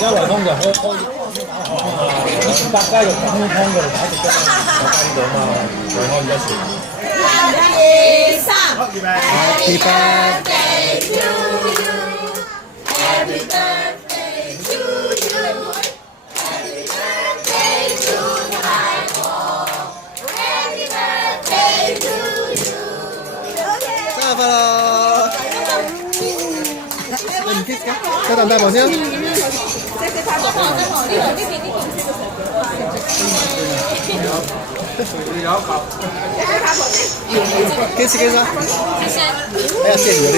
一來通就開百佳肉湯嗰度打直嘅，我加呢度嘛，再開一次。1、2、3 Happy birthday to you. Happy birthday to you. Happy birthday to Michael. Happy birthday to you. 生日快樂！你唔 kiss 㗎？有啖大毛先。kiss kiss 啊！哎呀，謝咗啲。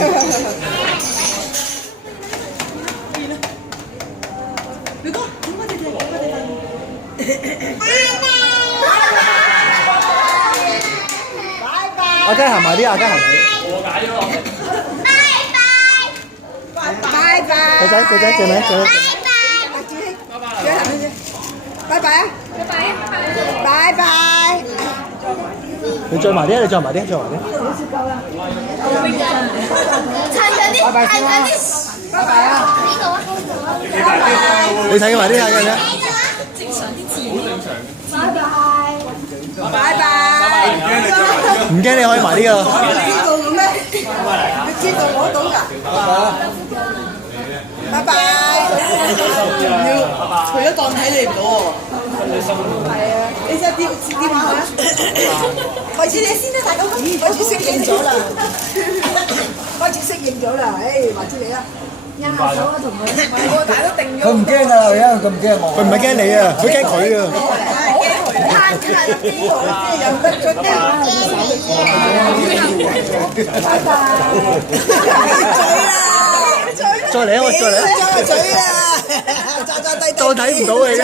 阿雞行埋啲，阿雞行埋啲。拜拜。仔仔仔仔，借名借名。拜拜啊！拜拜。你再埋啲，你再埋啲，再埋啲。撐緊啲，撐緊啲。拜拜啊！呢個啊。你睇埋啲睇嘅啫。正常啲字。拜拜。拜拜。唔驚你可以埋呢個。知道嘅咩？你知道攞到㗎？拜拜。除咗當睇你唔到喎。係啊，你真係點啊？開始你先啦，大哥，開始適應咗啦，開始適應咗啦，誒，或者你啦，握下手啊，同佢，我大都定咗。佢唔驚㗎，而家佢唔驚我。佢唔係驚你啊，佢驚佢啊。攤緊啦，啲又得出啲，拜拜，嘴啦，再嚟啊！我再嚟啊！揸個嘴啊，揸低低，再睇唔到你啫。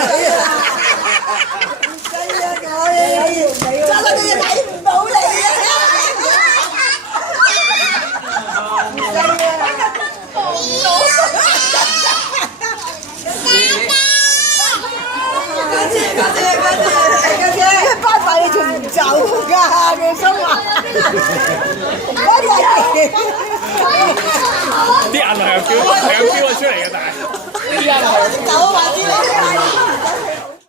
揸到你睇唔到你啊！拜拜你仲唔走㗎？你心話，啲眼淚係飆咗出嚟嘅，但係。走啊！